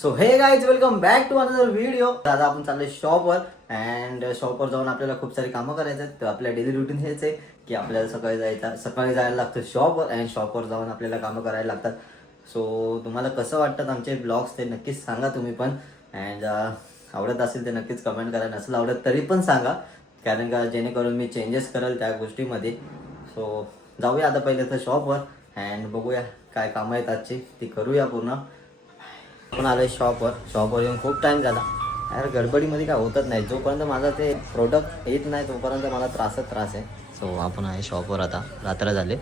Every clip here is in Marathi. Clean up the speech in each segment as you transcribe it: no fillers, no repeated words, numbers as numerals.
So hey guys welcome back to another video. आता आपण चाललोय शॉपवर अँड शॉपवर जाऊन आपल्याला खूप सारी कामं करायचे आहेत. तर आपल्या डेली रुटीन हेच आहे की आपल्याला सकाळी जायला लागतं शॉपवर अँड शॉपवर जाऊन आपल्याला कामं करायला लागतात. सो तुम्हाला कसं वाटतात आमचे ब्लॉग्स ते नक्कीच सांगा तुम्ही पण. अँड आवडत असेल ते नक्कीच कमेंट करा, नसेल आवडत तरी पण सांगा, कारण का जेणेकरून मी चेंजेस करेल त्या गोष्टीमध्ये. सो जाऊया आता पहिले तर शॉपवर अँड बघूया काय कामं आहेत आजची, ती करूया पूर्ण. आपण आलोय शॉपवर येऊन खूप टाइम झाला यार. गडबडीमध्ये काय होतच नाही, जोपर्यंत माझा ते प्रोडक्ट येत नाही तोपर्यंत मला त्रास आहे. सो आपण आहे शॉपवर, आता रात्र झाले.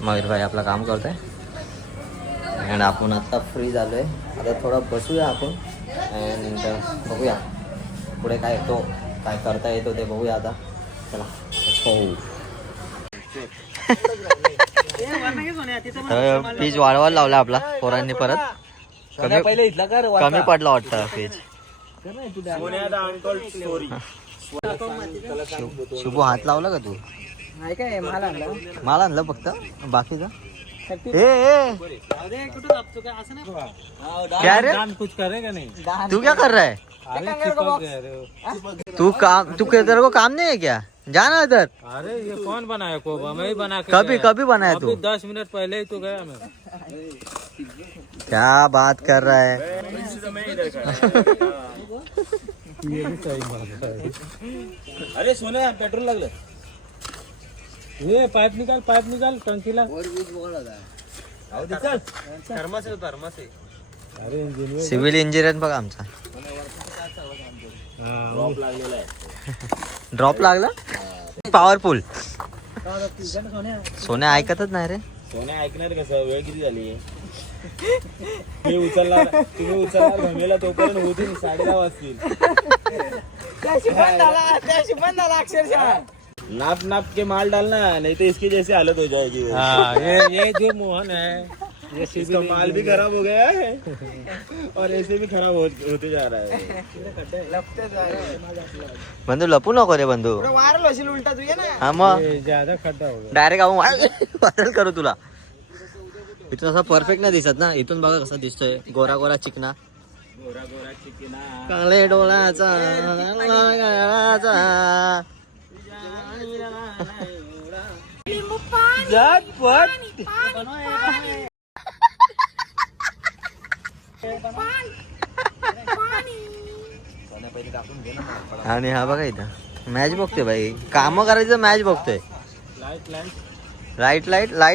मयूर भाई आपलं काम करतोय अँड आपण आत्ता फ्री झालोय. आता थोडं बसूया आपण अँड बघूया पुढे काय येतो, काय करता येतो ते बघूया आता. चला पीच वाढवायला लावला आपला पोरांनी, परत कमी पडला वाटतं पीच. शुभू हात लावला का तू? माल आणलं फक्त, बाकीचा क्या रे? तू क्या कर रहा है? तू तेरे को काम नहीं है क्या? जाना इधर. अरे ये कौन बनाया कोबा? मैं ही बना के कभी बनाया तू? 10 मिनट पहले ही तो गया मैं. क्या बात कर रहा है? अरे सोने पेट्रोल लागलं. ये पाइप निकाल टंकीला. सिव्हिल इंजिनियर बघा आमचा. ड्रॉप लागला पॉवरफुल. सोन्या ऐकतच नाही रे. सोने ऐकणार कसं? वेळ किती झाली? तुम्ही उचलला घमेला तोपर्यंत होतील 10:30 वाजतील. नाप के माल डालना, नहीं तो इसकी जैसे हालत हो जाएगी. ये जो मोहन है, ये इसका माल भी खराब हो गया है और ऐसे भी खराब होते जा रहा है. बंधू लपू नको रे बंधू. हा मग ज्यादा खड्डा हो गया. डायरेक्ट आपण वादल करू तुला. इथून असं परफेक्ट नाही दिसत ना, इथून बघा कसं दिसतोय, गोरा गोरा चिकना. काळे डोळ्याचा आणि हा बघा इथं मॅच बघतोय भाई. काम करायचं मॅच बघतोय. लाईट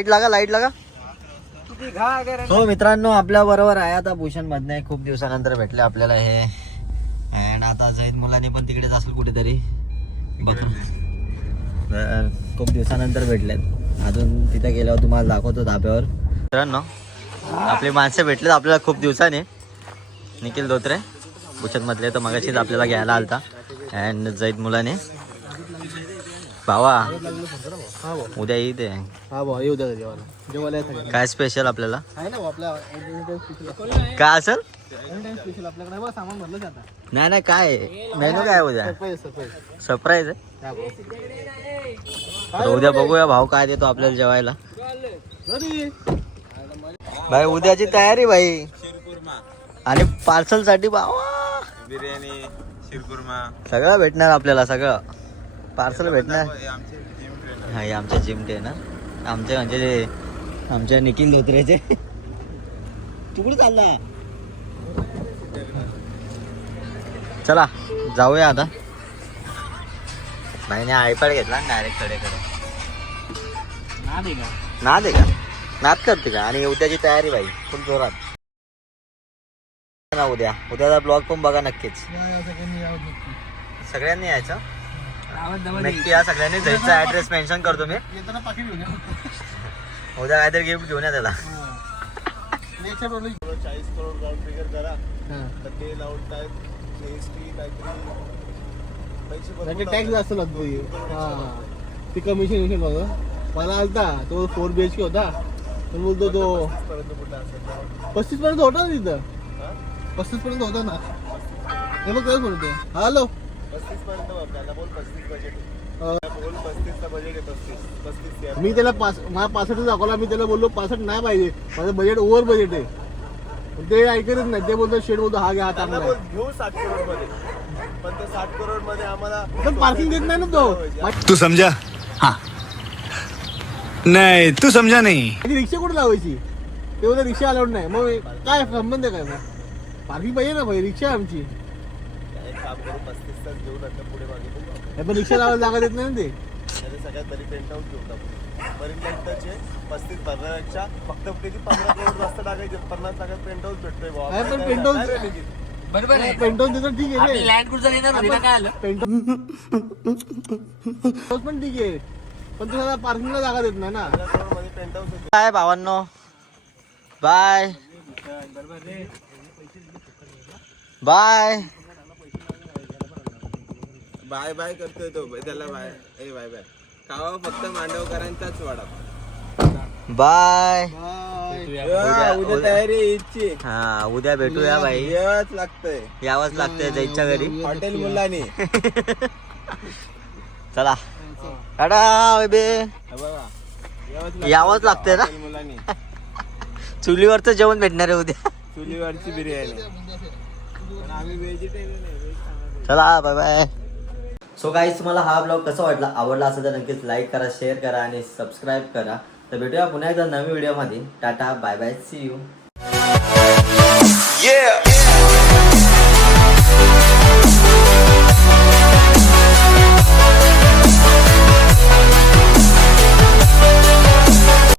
लागा. हो मित्रांनो, आपल्या बरोबर आहे आता भूषण मधने. खूप दिवसानंतर भेटले आपल्याला हे. अँड आता जाईद मुलांनी पण तिकडेच असेल कुठेतरी, बघू. खूप दिवसानंतर भेटलेत. अजून तिथे गेल्यावर तुम्हाला दाखवतो धाब्यावर. मित्रांनो आपली माणसं भेटलेत आपल्याला खूप दिवसाने. निखिल धोत्रे भूषण मधले तर मगाशीच आपल्याला घ्यायला आलता. अँड जाईद मुलाने भावा उद्या ईद आहे. काय स्पेशल आपल्याला? काय असेल? नाही काय मेनू काय उद्या? सरप्राईज आहे. उद्या बघूया भाऊ काय देतो आपल्याला जेवायला. भाई उद्याची तयारी भाई. आणि पार्सल साठी भावा बिर्याणी, शिरकुर्मा सगळं भेटणार आपल्याला. सगळं पार्सल भेटणार. हा हे आमच्या जिम डे ना, आमचे म्हणजे आमच्या निखिल धोत्रेचे. तू कुठे चालला? चला जाऊया आता. भाईने आयपॅड घेतला डायरेक्ट कडेकडे. नाद आहे का? नाद करते का? आणि उद्याची तयारी भाई खूप जोरात ना. उद्याचा ब्लॉग पण बघा नक्कीच. सगळ्यांनी यायचं नक्की. या सगळ्यांनी जायचा ऍड्रेस मेन्शन करतो मी. उद्या काहीतरी गिफ्ट घेऊन या त्याला. 40 करोड राऊंड फिगर करा तर ते लावून काय टॅक्स जास्त लागतो. ते कमिशन बघा. मला आलता तो 4 BHK होता, तर बोलतो तो 35 पर्यंत होता ना तिथं. 35 पर्यंत होता ना. हे बघ काय बोलतोय. हॅलो 35 पर्यंत बोल. 35 बजेट मी त्याला मला 65 दाखवला. मी त्याला बोललो 65 नाही पाहिजे, माझं बजेट ओव्हर बजेट आहे. ते ऐकतच नाही. ते बोलतो शेड बोलतो हा घ्या हा चांगला आहे. घेऊ 60 करोड मध्ये, पण ते 60 करोड मध्ये आम्हाला पण पार्किंग देत नाही ना तो. तू समझा? हाँ नहीं तू समझा नहीं. माझी रिक्षा कुठे लावायची? ते बोलतो रिक्षा अलाउड नाही. मग काय संबंध आहे काय? मग पार्किंग पाहिजे ना भाई, रिक्षा आहे आमची. एक काम करू 35 तास घेऊन आता पुढे मागे बघू आपण. पण रिक्षा लावायला जागा देत नाही ना ते. त्याने सगळ्यात तरी पेंट आउट घेऊन टाकू. मरीन लाईटचे 35 भरण्यापेक्षा फक्त त्याची 15 करोड जास्त टाकायचे. 50 लाखात पेंट हाऊस भेटतोय भावा. नाही, पण पेंट हाऊस बरोबर आहे. पेंटॉन तिथं ठीक आहे रे. लँड क्रुझर येणार होती ना, काय आलं? पेंटॉन पण ठीक आहे, पण तुला पार्किंगला जागा देत नाही ना. 15 करोड मध्ये पेंट हाऊस होते. बाय भावांनो, बाय बाय. बाय बाय करतोय तो, त्याला बाय. ए बाय बाय. खावा फक्त मांडवकरांचाच वडा. बाय. उद्या तयारी इच्छी. हा, उद्या भेटूया भाई. यावंच लागतंय. यावंच लागतंय जायच्या घरी. हॉटेल मुलांनी चला टाटा बेबे. यावंच लागतंय ना. हॉटेल मुलांनी चुलीवरचं जेवण भेटणार आहे उद्या. चुलीवरची बिर्याणी. पण आम्ही व्हेजिटेरियन आहे. चला बाय बाय. सो गाईज, तुम्हाला हा ब्लॉग कसा वाटला? आवडला असेल तर नक्कीच लाईक करा, शेअर करा आणि सबस्क्राईब करा. तर भेटूया पुन्हा एकदा नवीन व्हिडिओमध्ये. Tata bye bye, see you.